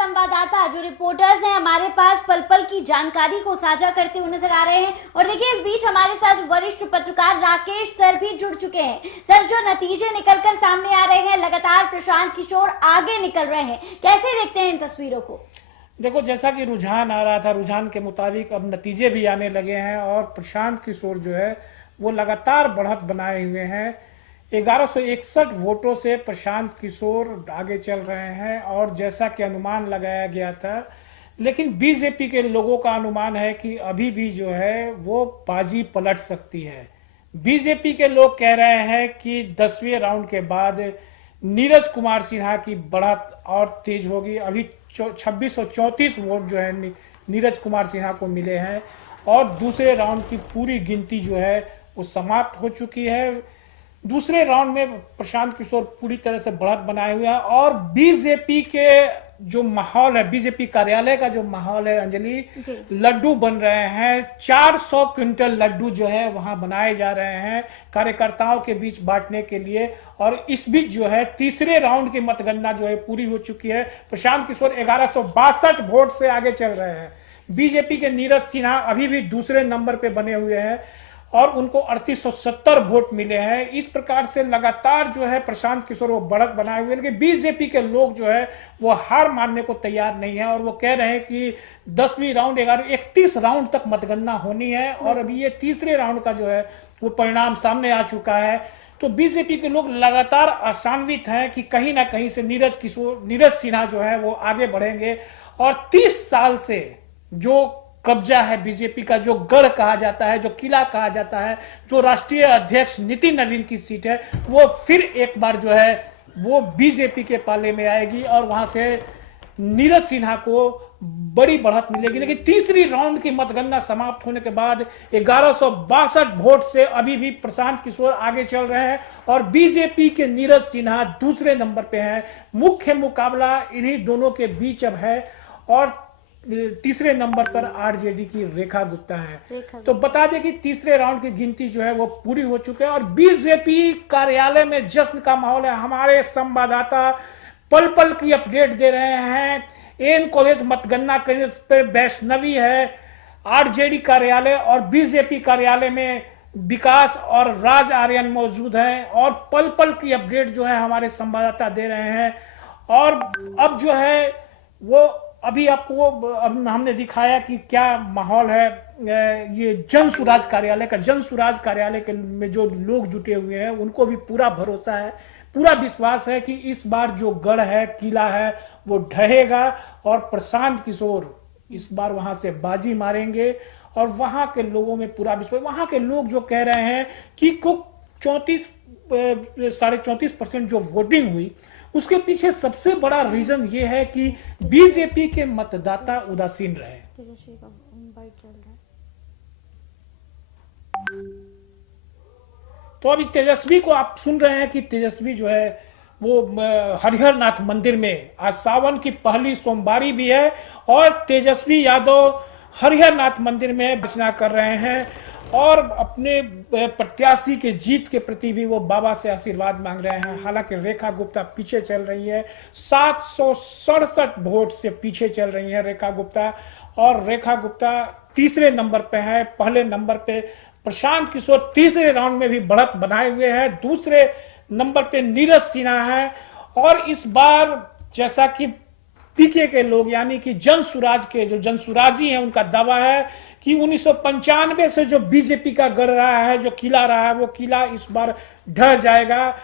संवाददाता जो रिपोर्टर्स हैं हमारे पास पल पल की जानकारी को साझा करते हुए नजर आ रहे हैं। और देखिए, इस बीच हमारे साथ वरिष्ठ पत्रकार राकेश सर भी जुड़ चुके हैं। सर, जो नतीजे निकलकर सामने आ रहे हैं, लगातार प्रशांत किशोर आगे निकल रहे हैं, कैसे देखते हैं इन तस्वीरों को? देखो, जैसा कि रुझान आ रहा था, रुझान के मुताबिक अब नतीजे भी आने लगे हैं और प्रशांत किशोर जो है वो लगातार बढ़त बनाए हुए हैं। 1161 वोटों से प्रशांत किशोर आगे चल रहे हैं और जैसा कि अनुमान लगाया गया था, लेकिन बीजेपी के लोगों का अनुमान है कि अभी भी जो है वो बाजी पलट सकती है। बीजेपी के लोग कह रहे हैं कि 10वें राउंड के बाद नीरज कुमार सिन्हा की बढ़त और तेज होगी। अभी 2634 वोट जो है नीरज कुमार सिन्हा को मिले हैं और दूसरे राउंड की पूरी गिनती जो है वो समाप्त हो चुकी है। दूसरे राउंड में प्रशांत किशोर पूरी तरह से बढ़त बनाए हुए हैं और बीजेपी के जो माहौल है, बीजेपी कार्यालय का जो माहौल है अंजलि, लड्डू बन रहे हैं। 400 क्विंटल लड्डू जो है वहां बनाए जा रहे हैं कार्यकर्ताओं के बीच बांटने के लिए। और इस बीच जो है तीसरे राउंड की मतगणना जो है पूरी हो चुकी है। प्रशांत किशोर 1162 वोट से आगे चल रहे हैं। बीजेपी के नीरज सिन्हा अभी भी दूसरे नंबर पे बने हुए हैं और उनको 3870 वोट मिले हैं। इस प्रकार से लगातार जो है प्रशांत किशोर वो बढ़त बनाए हुए हैं। लेकिन बीजेपी के लोग जो है वो हार मानने को तैयार नहीं है और वो कह रहे हैं कि 10वीं राउंड 31 राउंड तक मतगणना होनी है और अभी ये तीसरे राउंड का जो है वो परिणाम सामने आ चुका है। तो बीजेपी के लोग लगातार आशान्वित हैं कि कहीं ना कहीं से नीरज सिन्हा जो है वो आगे बढ़ेंगे और 30 साल से जो कब्जा है बीजेपी का, जो गढ़ कहा जाता है, जो किला कहा जाता है, जो राष्ट्रीय अध्यक्ष नितिन नवीन की सीट है, वो फिर एक बार जो है वो बीजेपी के पाले में आएगी और वहां से नीरज सिन्हा को बड़ी बढ़त मिलेगी। लेकिन तीसरी राउंड की मतगणना समाप्त होने के बाद 1162 वोट से अभी भी प्रशांत किशोर आगे चल रहे हैं और बीजेपी के नीरज सिन्हा दूसरे नंबर पे हैं। मुख्य मुकाबला इन्हीं दोनों के बीच अब है और तीसरे नंबर पर आरजेडी की रेखा गुप्ता है। तो बता दें कि तीसरे राउंड की गिनती जो है वो पूरी हो चुकी है और बीजेपी कार्यालय में जश्न का माहौल है। हमारे संवाददाता पल पल की अपडेट दे रहे हैं। एन कॉलेज मतगणना केंद्र पर वैष्णवी है, आरजेडी कार्यालय और बीजेपी कार्यालय में विकास और राज आर्यन मौजूद हैं और पल पल की अपडेट जो है हमारे संवाददाता दे रहे हैं। और अब जो है वो अभी आपको अब हमने दिखाया कि क्या माहौल है। ये जन सुराज कार्यालय के में जो लोग जुटे हुए हैं उनको भी पूरा भरोसा है, पूरा विश्वास है कि इस बार जो गढ़ है, किला है, वो ढहेगा और प्रशांत किशोर इस बार वहां से बाजी मारेंगे। और वहां के लोगों में पूरा विश्वास, वहां के लोग जो कह रहे हैं कि 34.5% जो वोटिंग हुई उसके पीछे सबसे बड़ा रीजन ये है कि बीजेपी के मतदाता उदासीन रहे। तो अभी तेजस्वी को आप सुन रहे हैं कि तेजस्वी जो है वो हरिहर नाथ मंदिर में, आज सावन की पहली सोमवारी भी है और तेजस्वी यादव हरिहर नाथ मंदिर में अर्चना कर रहे हैं और अपने प्रत्याशी के जीत के प्रति भी वो बाबा से आशीर्वाद मांग रहे हैं। हालांकि रेखा गुप्ता पीछे चल रही है, 767 वोट से पीछे चल रही है रेखा गुप्ता और रेखा गुप्ता तीसरे नंबर पे है। पहले नंबर पे प्रशांत किशोर तीसरे राउंड में भी बढ़त बनाए हुए हैं। दूसरे नंबर पे नीरज सिन्हा है और इस बार जैसा कि पीके के लोग यानी कि जनसुराज के जो जनसुराजी हैं उनका दावा है कि 1995 से जो बीजेपी का गढ़ रहा है, जो किला रहा है, वो किला इस बार ढह जाएगा।